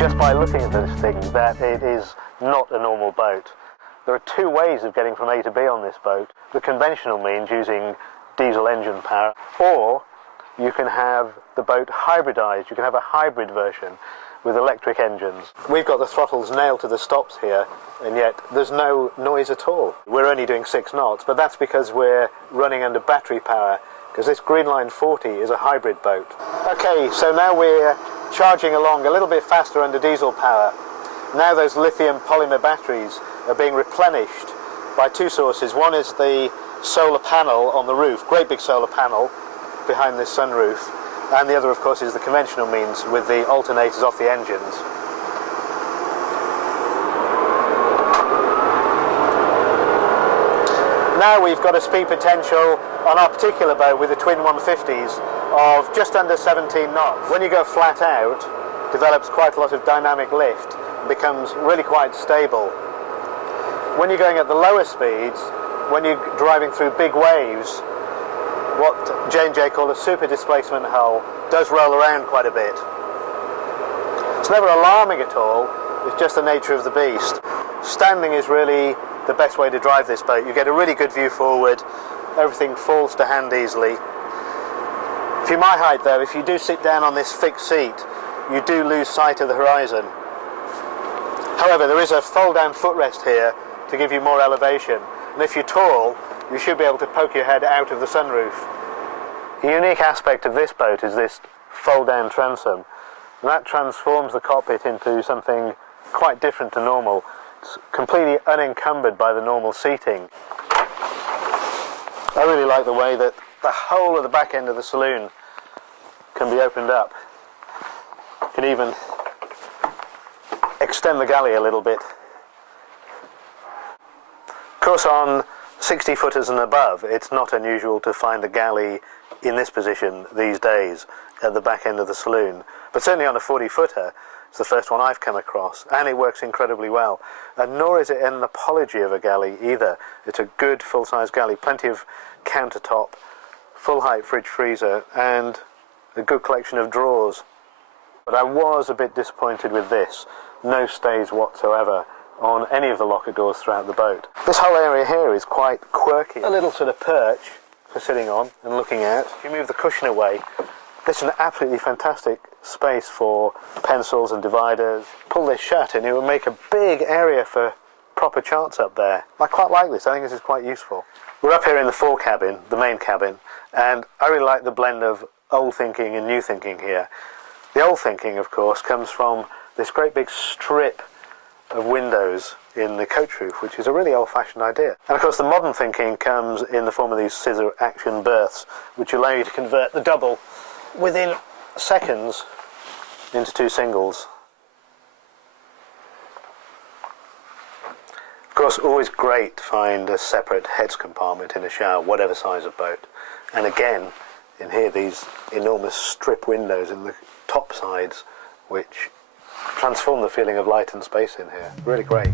just by looking at this thing that it is not a normal boat. There are two ways of getting from A to B on this boat. The conventional means using diesel engine power, or you can have the boat hybridized. You can have a hybrid version with electric engines. We've got the throttles nailed to the stops here, and yet there's no noise at all. We're only doing 6 knots, but that's because we're running under battery power, because this Greenline 40 is a hybrid boat. Okay, so now we're charging along a little bit faster under diesel power. Now those lithium polymer batteries are being replenished by two sources. One is the solar panel on the roof, great big solar panel behind this sunroof, and the other of course is the conventional means with the alternators off the engines. Now we've got a speed potential on our particular boat with the twin 150s of just under 17 knots. When you go flat out, it develops quite a lot of dynamic lift and becomes really quite stable. When you're going at the lower speeds, when you're driving through big waves, what J&J call a super displacement hull does roll around quite a bit. It's never alarming at all, it's just the nature of the beast. Standing is really the best way to drive this boat. You get a really good view forward, everything falls to hand easily. If you're my height though, if you do sit down on this fixed seat, you do lose sight of the horizon. However, there is a fold-down footrest here to give you more elevation, and if you're tall, you should be able to poke your head out of the sunroof. The unique aspect of this boat is this fold-down transom, and that transforms the cockpit into something quite different to normal. It's completely unencumbered by the normal seating. I really like the way that the whole of the back end of the saloon can be opened up. You can even extend the galley a little bit. Of course, on 60-footers and above, it's not unusual to find a galley in this position these days at the back end of the saloon. But certainly on a 40-footer, it's the first one I've come across, and it works incredibly well. And nor is it an apology of a galley either. It's a good full-size galley, plenty of countertop, full-height fridge freezer, and a good collection of drawers. But I was a bit disappointed with this. No stays whatsoever on any of the locker doors throughout the boat. This whole area here is quite quirky. A little sort of perch for sitting on and looking out. If you move the cushion away, this is an absolutely fantastic space for pencils and dividers. Pull this shut and it will make a big area for proper charts up there. I quite like this. I think this is quite useful. We're up here in the fore cabin, the main cabin, and I really like the blend of old thinking and new thinking here. The old thinking, of course, comes from this great big strip of windows in the coach roof, which is a really old-fashioned idea. And of course the modern thinking comes in the form of these scissor action berths, which allow you to convert the double within seconds into two singles. Of course, always great to find a separate heads compartment in a shower, whatever size of boat. And again, in here, these enormous strip windows in the top sides, which transform the feeling of light and space in here. Really great.